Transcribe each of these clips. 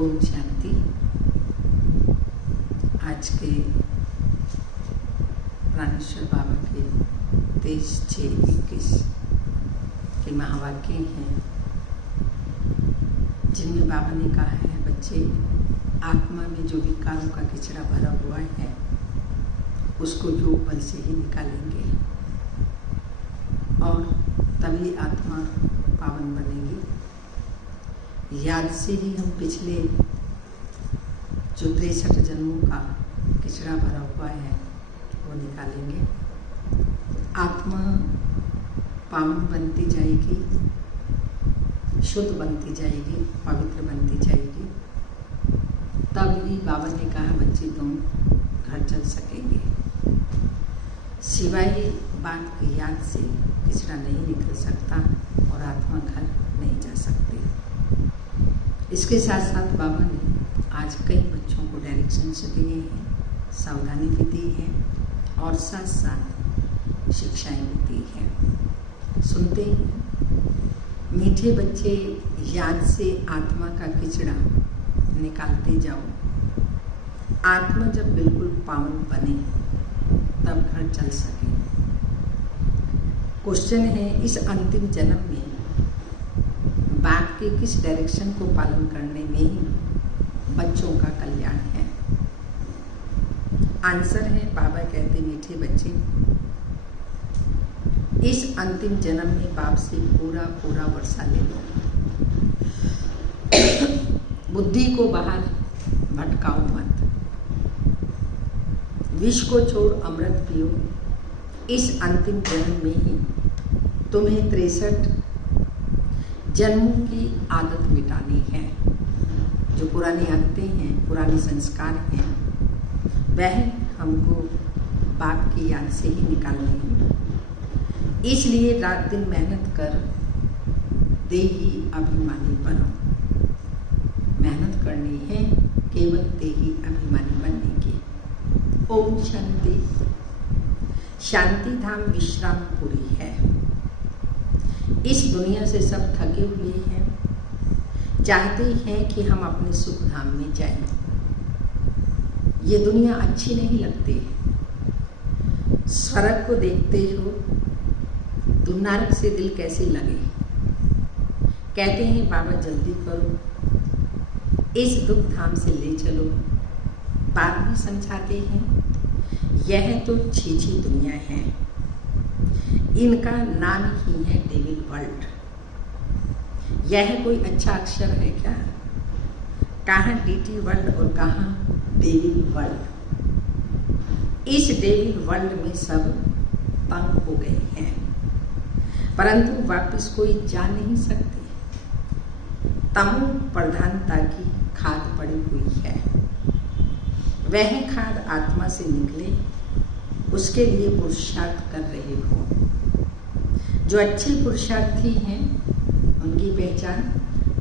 ओम शांति। आज के प्राणेश्वर बाबा के 23/6/21 के महावाक्य हैं, जिनमें बाबा ने कहा है, बच्चे, आत्मा में जो विकारों का किचरा भरा हुआ है उसको योग बल से ही निकालेंगे और तभी आत्मा पावन बनेगी। याद से ही हम पिछले जो 63 जन्मों का किचरा भरा हुआ है वो निकालेंगे। आत्मा पावन बनती जाएगी, शुद्ध बनती जाएगी, पवित्र बनती जाएगी। तब ही बाबा ने कहा, बच्चे तुम घर चल सकेंगे। सिवाय बात की याद से किचरा नहीं निकल सकता और आत्मा घर नहीं जा सकती। इसके साथ साथ बाबा ने आज कई बच्चों को डायरेक्शंस दिए हैं, सावधानी भी दी है और साथ साथ शिक्षाएं भी दी हैं। सुनते हैं, मीठे बच्चे, याद से आत्मा का किचड़ा निकालते जाओ। आत्मा जब बिल्कुल पावन बने तब घर चल सके। क्वेश्चन है, इस अंतिम जन्म में बाप के किस डायरेक्शन को पालन करने में ही बच्चों का कल्याण है? आंसर है, बाबा कहते, मीठे बच्चे, इस अंतिम जन्म में बाप से पूरा पूरा वर्षा ले लो। बुद्धि को बाहर भटकाओ मत। विष को छोड़ अमृत पियो। इस अंतिम जन्म में ही तुम्हें 63 जन्मों की आदत मिटानी है। जो पुरानी आदतें हैं, पुराने संस्कार हैं, वह हमको बाप की याद से ही निकालने हैं। इसलिए रात दिन मेहनत कर देही अभिमानी बनो। मेहनत करनी है केवल देही अभिमानी बनने की। ओम शांति। शांति धाम विश्रामपुरी है। इस दुनिया से सब थके हुए हैं, चाहते हैं कि हम अपने सुख धाम में जाएं। ये दुनिया अच्छी नहीं लगती। स्वर्ग को देखते हो तो नरक से दिल कैसे लगे। कहते हैं, बाबा जल्दी करो, इस दुख धाम से ले चलो। बात भी समझाते हैं, यह तो छीछी दुनिया है। इनका नाम ही है डेविल वर्ल्ड। यह कोई अच्छा अक्षर है क्या? कहाँ डीटी वर्ल्ड और कहाँ डेविल वर्ल्ड। इस डेविल वर्ल्ड में सब तंग हो गए हैं, परंतु वापस कोई जा नहीं सकते। तमो प्रधानता की खाद पड़ी हुई है। वह खाद आत्मा से निकले, उसके लिए पुरुषार्थ कर रहे हो। जो अच्छे पुरुषार्थी हैं उनकी पहचान,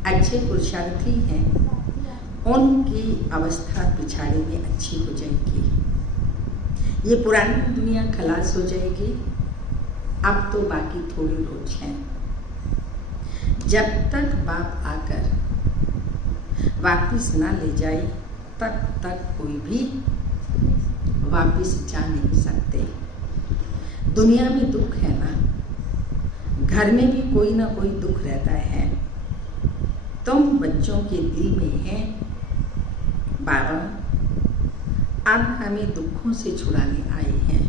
अच्छे पुरुषार्थी हैं उनकी अवस्था पिछाड़ी में अच्छी हो जाएगी। ये पुरानी दुनिया खलास हो जाएगी। अब तो बाकी थोड़ी रोज है। जब तक बाप आकर वापिस ना ले जाए तब तक कोई भी वापिस जा नहीं सकते। दुनिया में दुख है ना, घर में भी कोई ना कोई दुख रहता है। तुम बच्चों के दिल में है, बाबा अब हमें दुखों से छुड़ाने आए हैं।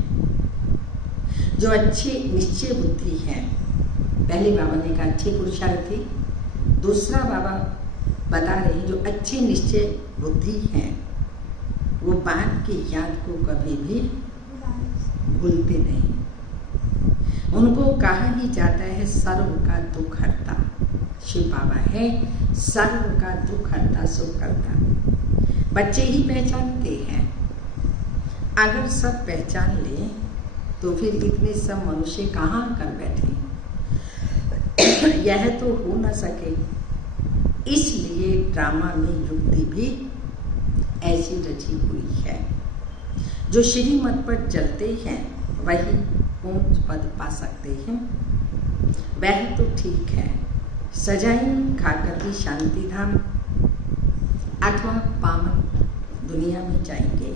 जो अच्छे निश्चय बुद्धि है, पहले बाबा ने कहा अच्छे पुरुषार्थी, दूसरा बाबा बता रहे जो अच्छे निश्चय बुद्धि हैं वो बाप की याद को कभी भी भूलते नहीं। उनको कहा ही जाता है सर्व का दुख हरता। शिव बाबा है सर्व का दुख हरता, सुख करता। बच्चे ही पहचानते हैं। अगर सब पहचान ले तो फिर इतने सब मनुष्य कहाँ कर बैठे। यह तो हो न सके। इसलिए ड्रामा में युक्ति भी ऐसी रची हुई है। जो श्रीमत पर चलते हैं वही ऊंच पद पा सकते हैं। वह तो ठीक है, सजाएं खाकर भी शांति धाम अथवा पावन दुनिया में जाएंगे,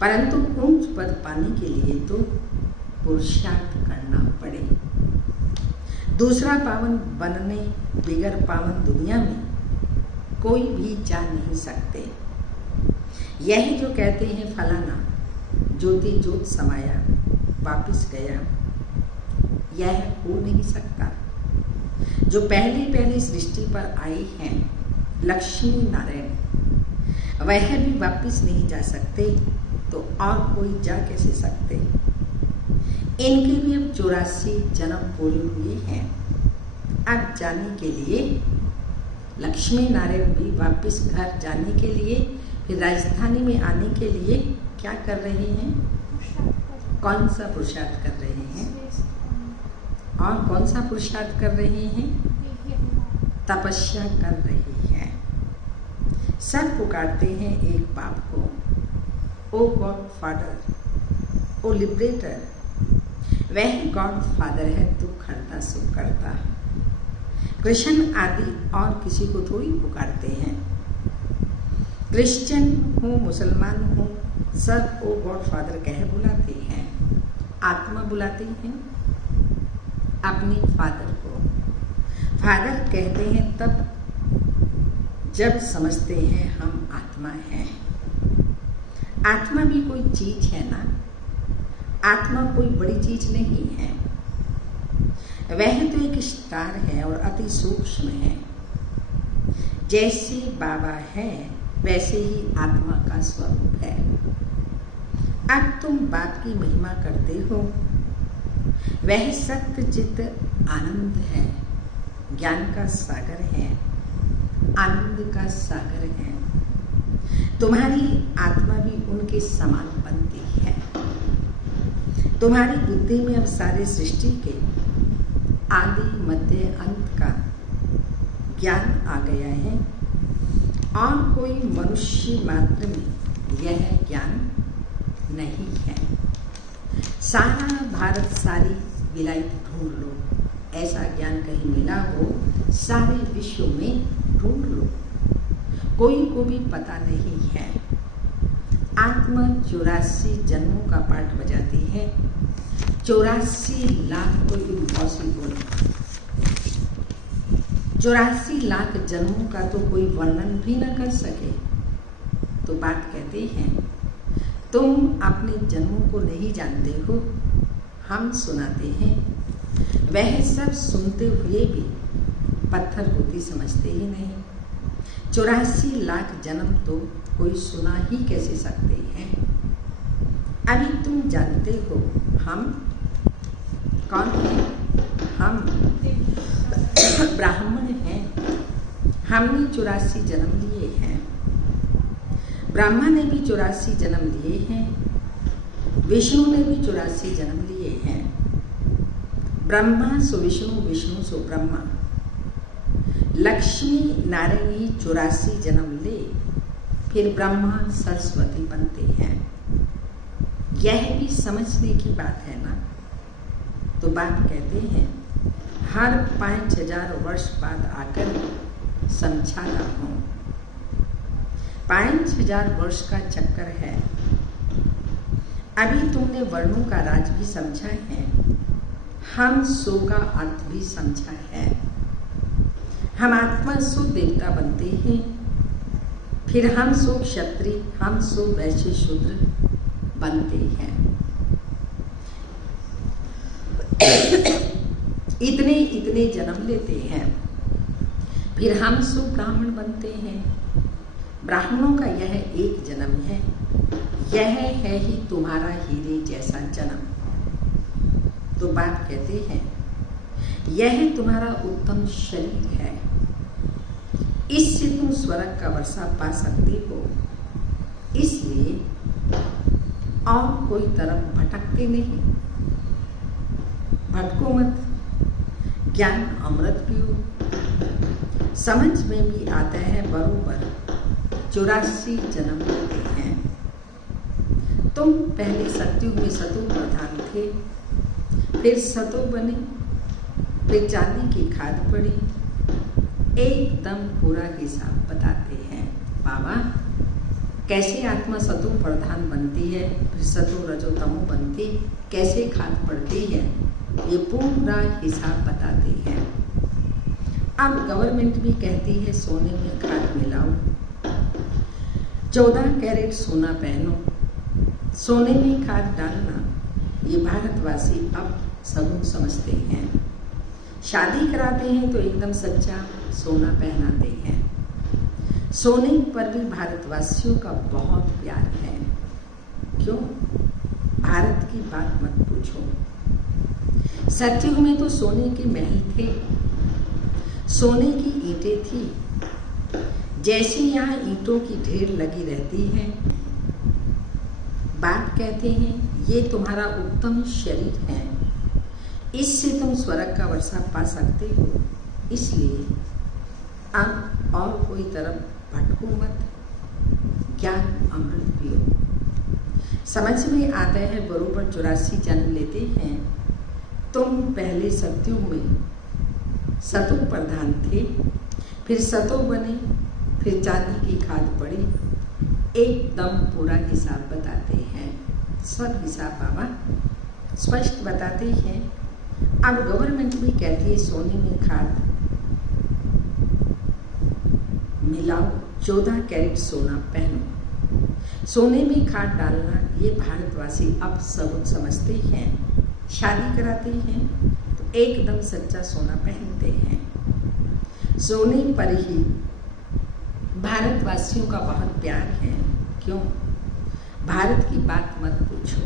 परंतु ऊंच पद पाने के लिए तो पुरुषार्थ करना पड़े। दूसरा पावन बनने बिगर पावन दुनिया में कोई भी जा नहीं सकते। यह जो कहते हैं फलाना ज्योति ज्योत समाया वापिस गया, यह हो नहीं सकता। जो पहले सृष्टि पर आए हैं लक्ष्मी नारायण, वह भी वापिस नहीं जा सकते, तो और कोई जा कैसे सकते। इनके भी अब 84 जन्म पूरे हुए हैं। अब जाने के लिए लक्ष्मी नारायण भी वापिस घर जाने के लिए, फिर राजधानी में आने के लिए क्या कर रहे हैं? कौन सा पुरुषार्थ कर रहे हैं? और कौन सा पुरुषार्थ कर रहे हैं? तपस्या कर रहे हैं। सब पुकारते हैं एक बाप को, ओ गॉड फादर, ओ लिबरेटर। वह गॉड फादर है, दुख हरता सुख करता। कृष्ण आदि और किसी को थोड़ी पुकारते हैं। क्रिश्चियन हो मुसलमान हो, सब ओ गॉड फादर कह बुलाते हैं। आत्मा बुलाते हैं अपने फादर को। फादर कहते हैं तब जब समझते हैं हम आत्मा हैं। आत्मा भी कोई चीज है ना, आत्मा कोई बड़ी चीज नहीं है। वह तो एक स्टार है और अति सूक्ष्म है। जैसे बाबा है वैसे ही आत्मा का स्वरूप है। अब तुम बाप की महिमा करते हो, वह सत्य चित्त आनंद है, ज्ञान का सागर है, आनंद का सागर है। तुम्हारी आत्मा भी उनके समान बनती है। तुम्हारी बुद्धि में अब सारे सृष्टि के आदि मध्य अंत का ज्ञान आ गया है, और कोई मनुष्य मात्र में यह ज्ञान नहीं है। सारा भारत सारी विलायत ढूंढ लो, ऐसा ज्ञान कहीं मिला हो सारे विश्व में ढूंढ लो, कोई को भी पता नहीं है। आत्मा 84 जन्मों का पाठ बजाती है। 84 लाख तो इम्पॉसिबल, 84 लाख जन्मों का तो कोई वर्णन भी न कर सके। तो बात कहते हैं तुम अपने जन्मों को नहीं जानते हो, हम सुनाते हैं। वह सब सुनते हुए भी पत्थर बुद्धि समझते ही नहीं। 84 लाख जन्म तो कोई सुना ही कैसे सकते हैं। अभी तुम जानते हो हम कौन हैं? हम ब्राह्मण हैं। हमने 84 जन्म लिए हैं। ब्रह्मा ने भी 84 जन्म लिए हैं। विष्णु ने भी 84 जन्म लिए हैं। ब्रह्मा सो विष्णु, विष्णु सो ब्रह्मा। लक्ष्मी नारायण ही 84 जन्म ले, फिर ब्रह्मा सरस्वती बनते हैं। यह भी समझने की बात है ना। तो बाप कहते हैं हर 5000 वर्ष बाद आकर समझाता हूँ। 5000 वर्ष का चक्कर है। अभी तुमने वर्णों का राज भी समझा है, हम सो का अर्थ भी समझा है। हम आत्मा सो देवता बनते हैं, फिर हम सो क्षत्रिय, हम सो वैश्य शूद्र बनते हैं। इतने इतने जन्म लेते हैं, फिर हम सो ब्राह्मण बनते हैं। ब्राह्मणों का यह एक जन्म है। यह है ही तुम्हारा हीरे जैसा जन्म। तो बात कहते हैं यह तुम्हारा उत्तम शरीर है, इससे तुम स्वर्ग का वर्षा पा सकते हो। इसलिए और कोई तरफ भटकते नहीं। भटको मत, ज्ञान अमृत पियो। समझ में भी आता है बरोबर 84 जन्म लेते हैं। तुम पहले सतयुग में सतो प्रधान थे, फिर सतो बने, फिर चांदी की खाद पड़ी, एकदम पूरा हिसाब बताते हैं। बाबा, कैसे आत्मा सतो प्रधान बनती है, फिर सतो रजो तमो बनती, कैसे खाद पड़ती है, ये पूरा हिसाब बताते हैं। अब गवर्नमेंट भी कहती है सोने में खाद मिलाओ, 14 कैरेट सोना पहनो, सोने में खाद डालना, ये भारतवासी अब सब समझते हैं। शादी कराते हैं तो एकदम सच्चा सोना पहनाते हैं। सोने पर भी भारतवासियों का बहुत प्यार है। क्यों? भारत की बात मत पूछो। सतयुग में तो सोने के महल थे, सोने की ईंटें थी। जैसे यहाँ ईंटों की ढेर लगी रहती है, बाप कहते हैं ये तुम्हारा उत्तम शरीर है, इससे तुम स्वर्ग का वर्षा पा सकते हो, इसलिए अब और कोई तरफ भटको मत, ज्ञान अमृत पियो। समझ में आता है बरोबर 84 जन्म लेते हैं। तुम पहले सतयुग में सतो प्रधान थे, फिर सतो बने, फिर चांदी की खाद पड़ी, एकदम पूरा हिसाब बताते हैं। सब हिसाब बाबा स्पष्ट बताते हैं। अब गवर्नमेंट भी कहती है सोने में खाद मिलाओ, 14 कैरेट सोना पहनो, सोने में खाद डालना, ये भारतवासी अब सब समझते हैं। शादी कराते हैं तो एकदम सच्चा सोना पहनते हैं। सोने पर ही भारतवासियों का बहुत प्यार है। क्यों? भारत की बात मत पूछो।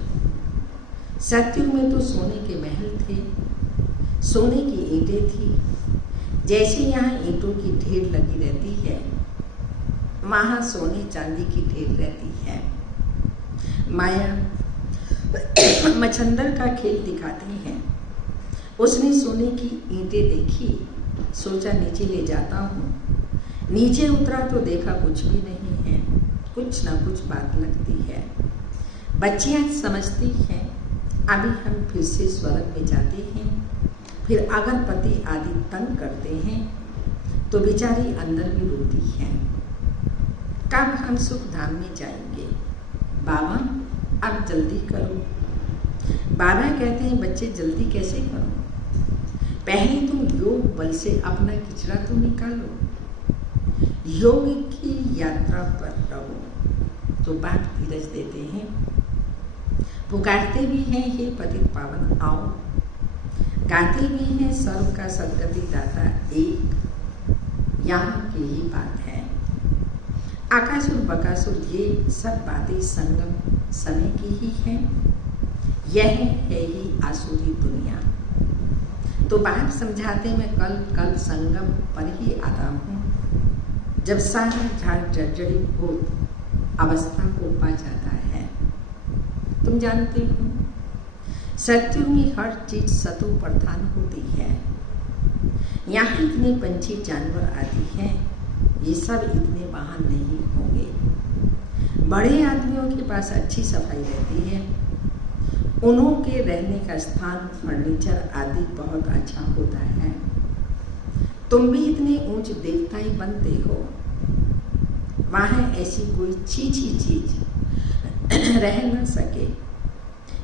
सतयुग में तो सोने के महल थे, सोने की ईंटें थी। जैसे यहाँ ईंटों की ढेर लगी रहती है, वहाँ सोने चांदी की ढेर रहती है। माया मच्छंदर का खेल दिखाती है। उसने सोने की ईंटें देखी, सोचा नीचे ले जाता हूँ। नीचे उतरा तो देखा कुछ भी नहीं है, कुछ ना कुछ बात लगती है। बच्चियाँ समझती हैं अभी हम फिर से स्वर्ग में जाते हैं। फिर अगर पति आदि तंग करते हैं तो बेचारी अंदर भी रोती है, कब हम सुख धाम में जाएंगे। बाबा अब जल्दी करो। बाबा कहते हैं बच्चे जल्दी कैसे करो, पहले तुम योग बल से अपना किचरा तो निकालो, योग की यात्रा पर रहो। तो बात धीरज देते हैं, पुकारते भी हैं हे पतित पावन आओ, गाते भी हैं सर्व का सदगति दाता एक, यहाँ की ही बात है। आकासुर बकासुर ये सब बातें संगम समय की ही है, यह है ही आसुरी दुनिया। तो बाप समझाते मैं कल कल संगम पर ही आता हूँ, जब सारा झाड़ जर्जरी हो अवस्था को पा जाता है। तुम जानते हो सतयुग में हर चीज सतो प्रधान होती है। यहाँ इतने पंछी जानवर आदि हैं, ये सब इतने वहाँ नहीं होंगे। बड़े आदमियों के पास अच्छी सफाई रहती है, उन्हों के रहने का स्थान फर्नीचर आदि बहुत अच्छा होता है। तुम भी इतने ऊंच देवता ही बनते हो, वहाँ ऐसी कोई छीछी चीज रह न सके।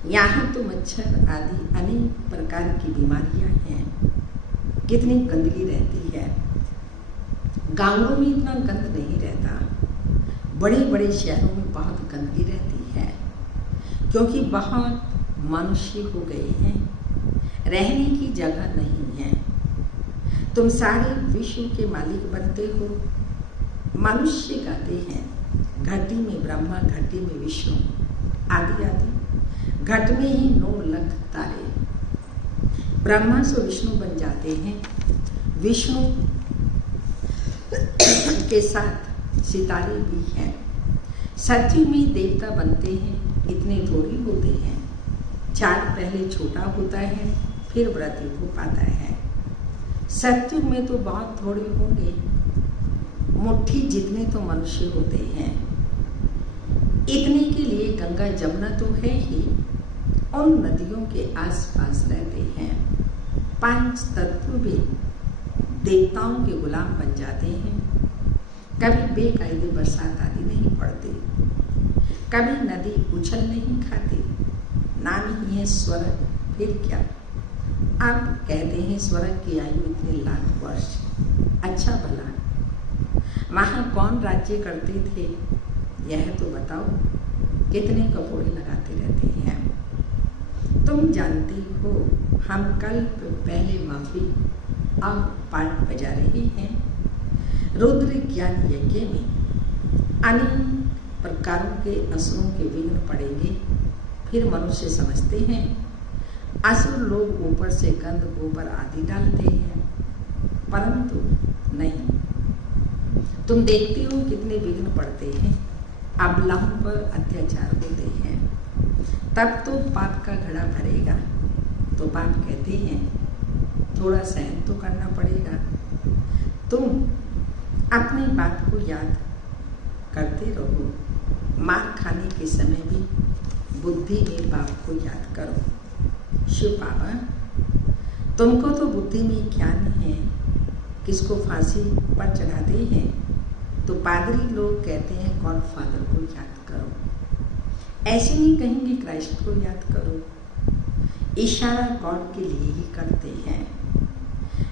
यहाँ तो मच्छर आदि अनेक प्रकार की बीमारियां हैं, कितनी गंदगी रहती है। गांवों में इतना गंद नहीं रहता, बड़े बड़े शहरों में बहुत गंदगी रहती है, क्योंकि बहुत मनुष्य हो गए हैं, रहने की जगह नहीं है। तुम सारे विश्व के मालिक बनते हो। मनुष्य गाते हैं घटी में ब्रह्मा, घटी में विष्णु आदि आदि, घट में ही 9 लाख तारे। ब्रह्मा से विष्णु बन जाते हैं, विष्णु के साथ सितारे भी हैं। सतयुग में देवता बनते हैं, इतने थोड़ी होते हैं। चार पहले छोटा होता है, फिर व्रती हो पाता है। सतयुग में तो बहुत थोड़े होंगे, मुट्ठी जितने तो मनुष्य होते हैं। इतने के लिए गंगा जमुना तो है ही, उन नदियों के आसपास रहते हैं। 5 तत्व भी देवताओं के गुलाम बन जाते हैं। कभी बेकायदे बरसात आदि नहीं पड़ती, कभी नदी उछल नहीं खाती, नाम ही है स्वर्ग। फिर क्या? अब कहते हैं स्वर्ग की आयु इतने लाख वर्ष। अच्छा भला वहाँ कौन राज्य करते थे यह तो बताओ, कितने कपोड़े लगाते रहते हैं। तुम जानते हो हम कल पहले माफी अब पाठ बजा रहे हैं। रुद्र ज्ञान यज्ञ में अनेक प्रकारों के असुरों के विघ्न पड़ेंगे। फिर मनुष्य समझते हैं असुर लोग ऊपर से गंध गोबर आदि डालते हैं, परंतु नहीं। तुम देखते हो कितने विघ्न पड़ते हैं, अबलाओं पर अत्याचार होते हैं, तब तो पाप का घड़ा भरेगा। तो पाप कहते हैं थोड़ा सहन तो करना पड़ेगा। तुम अपने बाप को याद करते रहो, मार खाने के समय भी बुद्धि में बाप को याद करो। शिव बाबा, तुमको तो बुद्धि में ज्ञान है, किसको फांसी पर चढ़ाते हैं तो पादरी लोग कहते हैं गॉड फादर को याद करो। ऐसे नहीं कहेंगे क्राइस्ट को याद करो। इशारा गॉड के लिए ही करते हैं,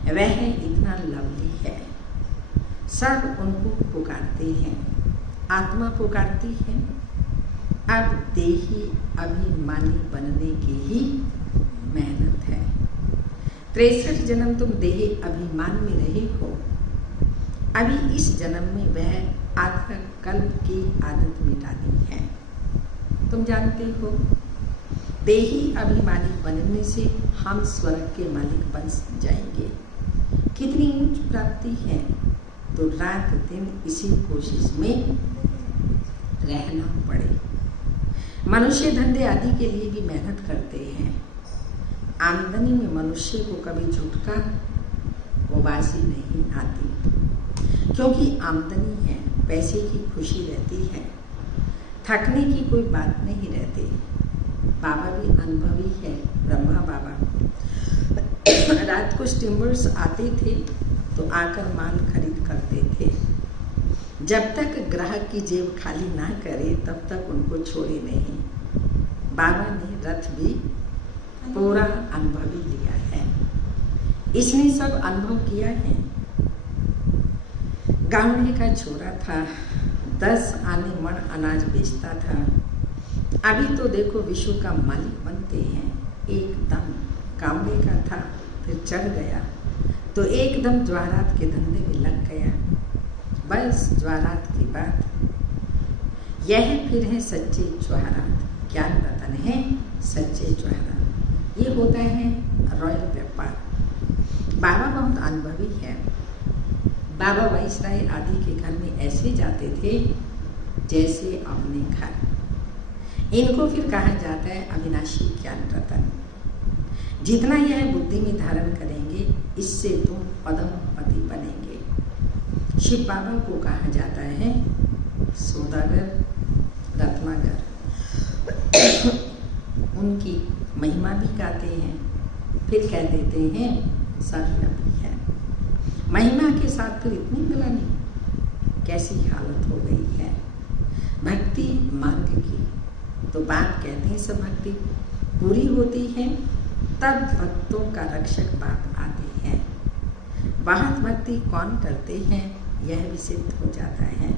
वह इतना लवली है। सब उनको पुकारते हैं, आत्मा पुकारती है। अब देही अभिमानी बनने की ही मेहनत है। 63 जन्म तुम देह अभिमान में रहे हो, अभी इस जन्म में वह आधा कल्प की आदत मिटानी है। तुम जानते हो देही अभिमानी बनने से हम स्वर्ग के मालिक बन जाएंगे। कितनी ऊंच प्राप्ति है। तो रात दिन इसी कोशिश में रहना पड़े। मनुष्य धंधे आदि के लिए भी मेहनत करते हैं। आमदनी में मनुष्य को कभी झुटका उबासी नहीं आती, क्योंकि आमदनी है, पैसे की खुशी रहती है, थकने की कोई बात नहीं रहती। बाबा भी अनुभवी है, ब्रह्मा बाबा रात को स्टीमर्स आते थे तो आकर माल खरीद करते थे। जब तक ग्राहक की जेब खाली ना करे तब तक उनको छोड़े नहीं। बाबा ने रथ भी पूरा अनुभव लिया है, इसने सब अनुभव किया है। गाँव का छोरा था, 10 आने मन अनाज बेचता था। अभी तो देखो विश्व का मालिक बनते हैं। एकदम कामड़े का था, फिर चढ़ गया तो एकदम ज्वारात के धंधे में लग गया। बस ज्वारात की बात, यह फिर है सच्चे ज्वारात। ज्ञान रतन है सच्चे ज्वारात। ये होता है रॉयल व्यापार। बाबा बहुत अनुभवी है। बाबा वाइसराय आदि के घर में ऐसे जाते थे जैसे अपने घर। इनको फिर कहा जाता है अविनाशी ज्ञान रतन। जितना यह बुद्धि में धारण करेंगे इससे तुम पदम पति बनेंगे। शिव बाबा को कहा जाता है सौदागर, रत्नागर। उनकी महिमा भी गाते हैं, फिर कह देते हैं सर्वव्यापी है। महिमा के साथ फिर इतनी गलानी, कैसी हालत हो गई है भक्ति मार्ग की। तो बात कहते हैं सब भक्ति पूरी होती है तब भक्तों का रक्षक बाप आते हैं। बहुत भक्ति कौन करते हैं यह भी सिद्ध हो जाता है।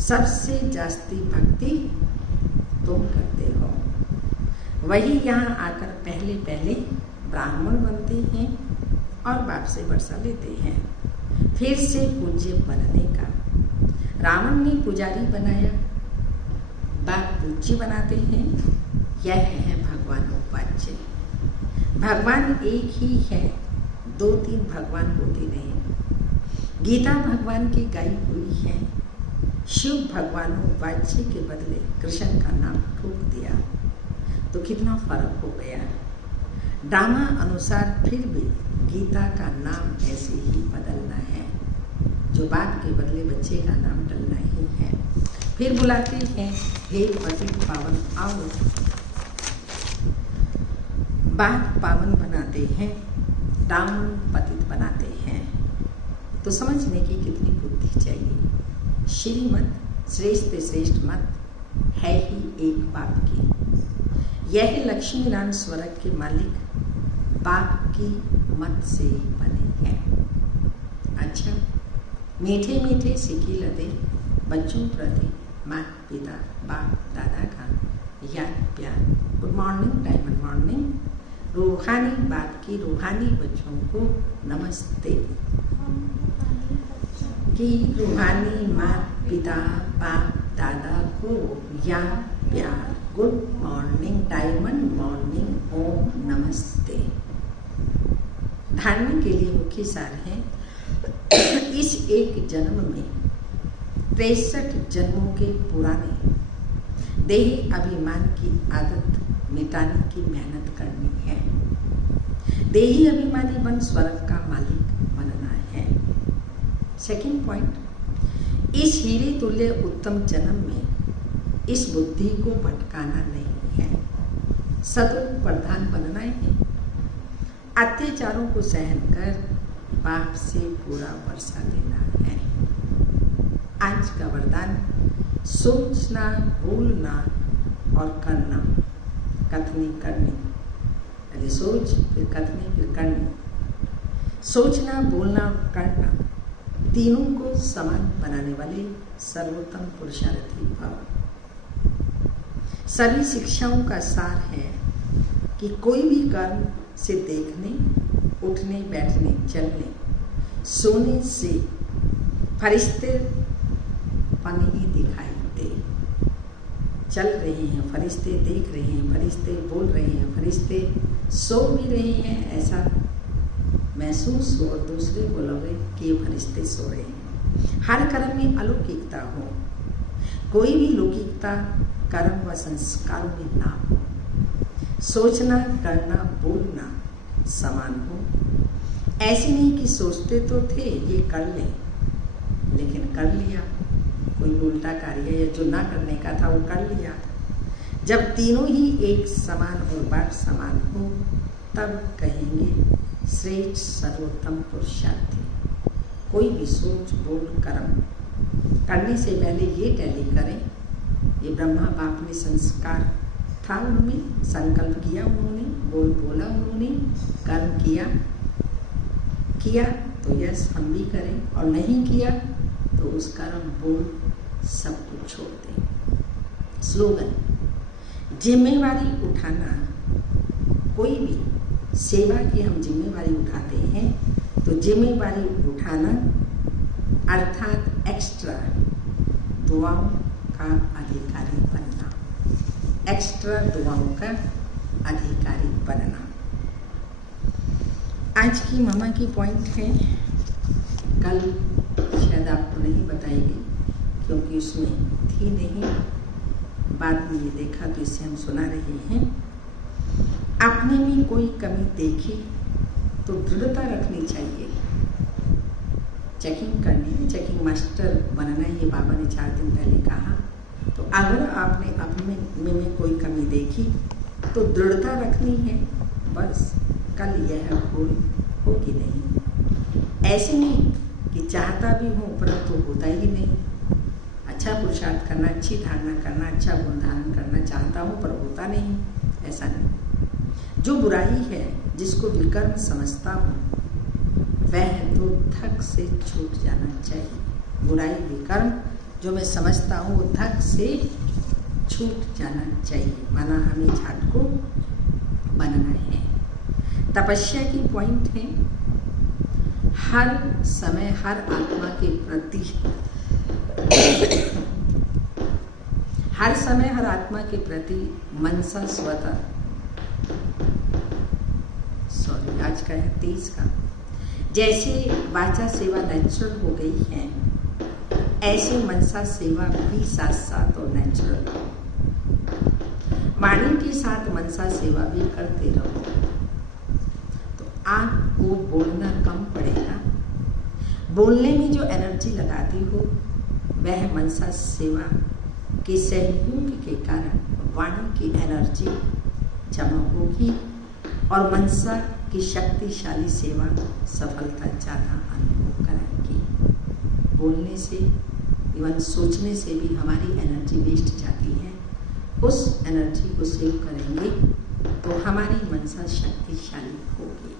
सबसे जास्ती भक्ति तुम करते हो, वही यहाँ आकर पहले पहले ब्राह्मण बनते हैं और बाप से वर्षा लेते हैं। फिर से पूज्य बनने का रावण ने पुजारी बनाया, बाप पूज्य बनाते हैं। यह है भगवान उपास्य। भगवान एक ही है, 2-3 भगवान होते नहीं। गीता भगवान की गाई हुई है। शिव भगवान उपास्य के बदले कृष्ण का नाम ठोक दिया तो कितना फर्क हो गया। ड्रामा अनुसार फिर भी गीता का नाम ऐसे ही बदलना है, जो बाप के बदले बच्चे का नाम डलना ही है। फिर बुलाते हैं हे पतित पावन आओ। बाप पावन बनाते हैं, राम पतित बनाते हैं। तो समझने की कितनी बुद्धि चाहिए। श्रीमत श्रेष्ठ श्रेष्ठ मत है ही एक बाप की। यह लक्ष्मी नारायण स्वर्ग के मालिक बाप की मत से ही बने हैं। अच्छा, मीठे मीठे सिक्के लदे बच्चों प्रति माता पिता बाप दादा का याद प्यार। Good morning, diamond morning. रूहानी बाप की रूहानी बच्चों को नमस्ते। कि रूहानी माता पिता बाप दादा को याद प्यार। गुड मॉर्निंग, डायमंड मॉर्निंग, ओम नमस्ते। धारणा के लिए मुख्य सार है, इस एक जन्म में 63 जन्मों के पुराने देही अभिमान की आदत मिटाने की मेहनत करनी है। देही अभिमानी बन स्वर्ग का मालिक बनना है। सेकंड पॉइंट, इस हीरे तुल्य उत्तम जन्म में इस बुद्धि को भटकाना नहीं है, सतुग प्रधान बनना है। अत्याचारों को सहन कर बाप से पूरा वर्षा लेना है। आज का वरदान, सोचना बोलना और करना, कथनी करनी। पहले सोच, फिर कथनी, फिर करनी। सोचना बोलना और करना तीनों को समान बनाने वाले सर्वोत्तम पुरुषार्थी भव। सभी शिक्षाओं का सार है कि कोई भी कर्म से देखने, उठने, बैठने, चलने, सोने से फरिश्ते पन ही दिखाई दे। चल रहे हैं फरिश्ते, देख रहे हैं फरिश्ते, बोल रहे हैं फरिश्ते, सो भी रहे हैं, ऐसा महसूस हो और दूसरे को लगे कि ये फरिश्ते सो रहे हैं। हर कर्म में अलौकिकता हो, कोई भी लौकिकता कर्म व संस्कारों में ना हो। सोचना, करना, बोलना समान हो। ऐसे नहीं कि सोचते तो थे ये कर लें, लेकिन कर लिया, कोई उल्टा कार्य या जो ना करने का था वो कर लिया। जब तीनों ही एक समान और बात समान हो, तब कहेंगे श्रेष्ठ सर्वोत्तम पुरुषार्थी। कोई भी सोच बोल कर्म करने से पहले ये टैली करें, ये ब्रह्मा बाप ने संस्कार था उनमें, संकल्प किया उन्होंने, बोला उन्होंने, कर्म किया तो यस हम भी करें, और नहीं किया तो उस कर्म बोल सब कुछ छोड़ दें। स्लोगन, जिम्मेवारी उठाना। कोई भी सेवा की हम जिम्मेवारी उठाते हैं तो जिम्मेवारी उठाना अर्थात एक्स्ट्रा दुआओं का अधिकारी बनना, एक्स्ट्रा दुआओं का अधिकारी बनना। आज की मामा की पॉइंट है, कल शायद आपको नहीं बताई गई क्योंकि उसमें थी नहीं, बाद में ये देखा तो इसे हम सुना रहे हैं। अपने में कोई कमी देखी तो दृढ़ता रखनी चाहिए, चेकिंग करनी है, चेकिंग मास्टर बनना है, ये बाबा ने 4 दिन पहले कहा। तो अगर आपने अपने में कोई कमी देखी तो दृढ़ता रखनी है, बस कल यह भूल होगी नहीं। ऐसे नहीं कि चाहता भी हूँ परंतु होता ही नहीं। अच्छा पुरुषार्थ करना, अच्छी धारणा करना, अच्छा गुण धारण करना चाहता हूँ पर होता नहीं, ऐसा नहीं। जो बुराई है, जिसको विकर्म समझता हूँ, वह तो धक से छूट जाना चाहिए। बुराई विकर्म जो मैं समझता हूँ वो धक से छूट जाना चाहिए, माना हमें झाट को बनना है। तपस्या की पॉइंट है, हर समय हर आत्मा के प्रति हर समय हर आत्मा के प्रति मनसा स्वतः, सॉरी आज का है 23 का, जैसे वाचा सेवा नेचुरल हो गई है, ऐसे मनसा सेवा भी साथ साथ और नेचुरल हो। वाणी के साथ मनसा सेवा भी करते रहो तो आपको बोलना कम पड़ेगा। बोलने में जो एनर्जी लगाती हो वह मनसा सेवा के सहयोग के कारण वाणी की एनर्जी जमा होगी और मनसा की शक्तिशाली सेवा सफलता ज़्यादा अनुभव कराएगी। बोलने से, इवन सोचने से भी हमारी एनर्जी वेस्ट जाती है। उस एनर्जी को सेव करेंगे तो हमारी मनसा शक्तिशाली होगी।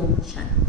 ओम शांति।